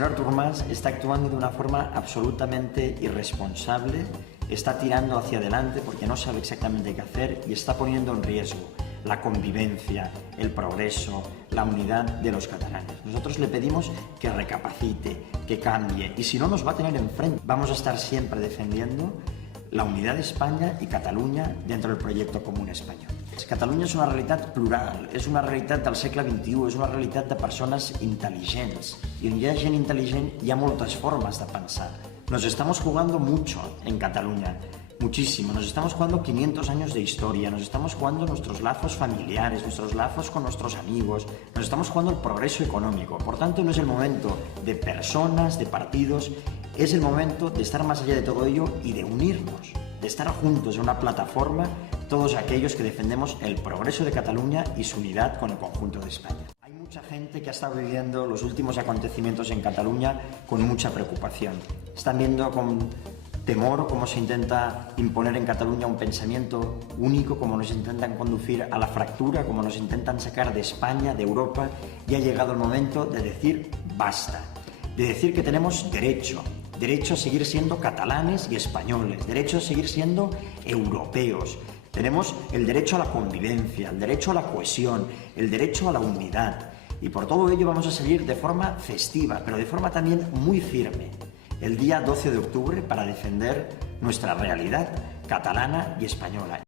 señor Artur Mas está actuando de una forma absolutamente irresponsable, está tirando hacia adelante porque no sabe exactamente qué hacer y está poniendo en riesgo la convivencia, el progreso, la unidad de los catalanes. Nosotros le pedimos que recapacite, que cambie, y si no nos va a tener enfrente. Vamos a estar siempre defendiendo la unidad de España i Catalunya dentro del projecte comú espanyol. Catalunya és una realitat plural, és una realitat del segle XXI, és una realitat de persones intel·ligents. I on hi ha gent intel·ligent hi ha moltes formes de pensar. Nos estamos jugando mucho en Cataluña, muchísimo. Nos estamos jugando 500 años de historia, nos estamos jugando nuestros lazos familiares, nuestros lazos con nuestros amigos, nos estamos jugando el progreso económico. Por tanto, no es el momento de personas, de partidos, es el momento de estar más allá de todo ello y de unirnos, de estar juntos en una plataforma, todos aquellos que defendemos el progreso de Cataluña y su unidad con el conjunto de España. Hay mucha gente que ha estado viviendo los últimos acontecimientos en Cataluña con mucha preocupación. Están viendo con temor cómo se intenta imponer en Cataluña un pensamiento único, cómo nos intentan conducir a la fractura, cómo nos intentan sacar de España, de Europa, y ha llegado el momento de decir basta, de decir que tenemos derecho a seguir siendo catalanes y españoles, derecho a seguir siendo europeos. Tenemos el derecho a la convivencia, el derecho a la cohesión, el derecho a la unidad. Y por todo ello vamos a salir de forma festiva, pero de forma también muy firme, el día 12 de octubre para defender nuestra realidad catalana y española.